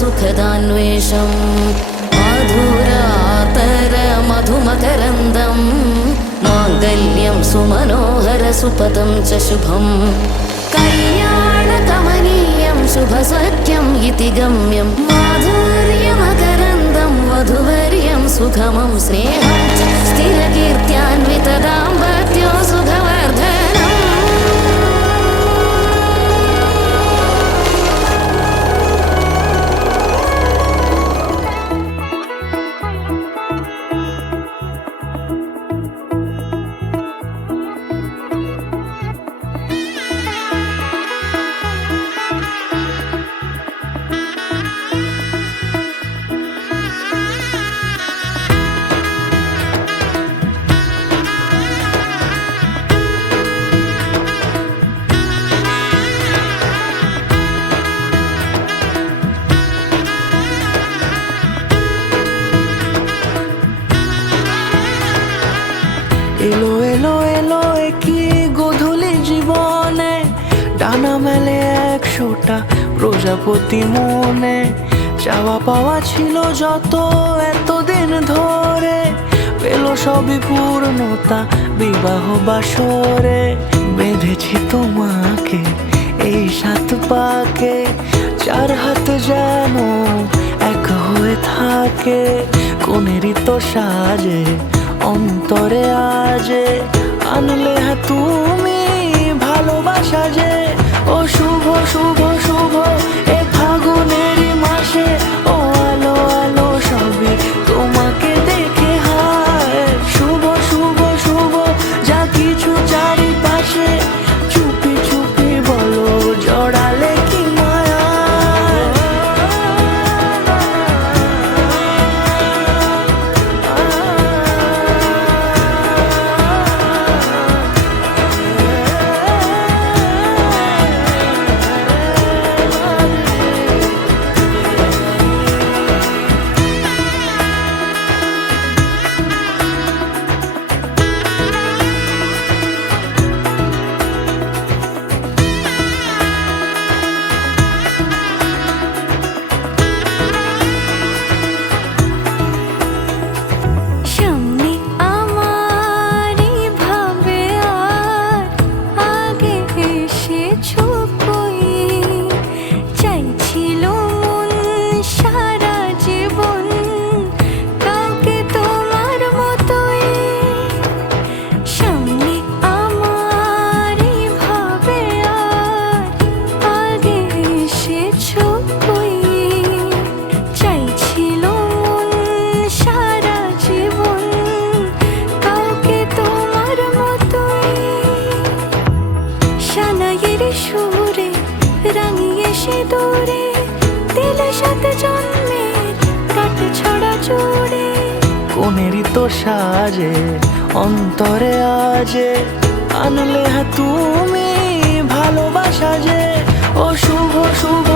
सुखदान्वेषम् मधुरातर मधुमकरन्दम् माङ्गल्यं सुमनोहर सुपदं च शुभम् कल्याणकमनीयं शुभसख्यम् इति गम्यं माधुर्यमकरन्दं वधुवर्यं सुखमं स्नेहं च स्थिरकीर्त्यान्वितदाम्पत्यो सुखवर्धनम् এলো এলো এলো একই গোধূলি জীবনে ডানা মেলে 100টা প্রজাপতি মনে চাওয়া পাওয়া ছিল যত এতদিন ধরে পেল সবই পূর্ণতা বিবাহ বাসরে বেঁধেছি তোমাকে এই 7 পাকে 4 হাত যেন এক হয়ে থাকে কোনেরই তো সাজে অন্তরে আজে আনলে তুমি ভালোবাসা যে ও শুভ শুভ শুভ এ ফাগুনেরই মাসে ও আলো আলো সবে তোমাকে দেখে হায় শুভ শুভ শুভ যা কিছু চারিপাশে চুপি চুপি বলো জড়ালে কি মায়া সুরে রাঙিয়ে সে দূরে দিলে 7 জন্মের কাট ছড়া জোড়ে কোনেরই তো সাজে অন্তরে আজে আনলে তুমি ভালোবাসা যে ও শুভ শুভ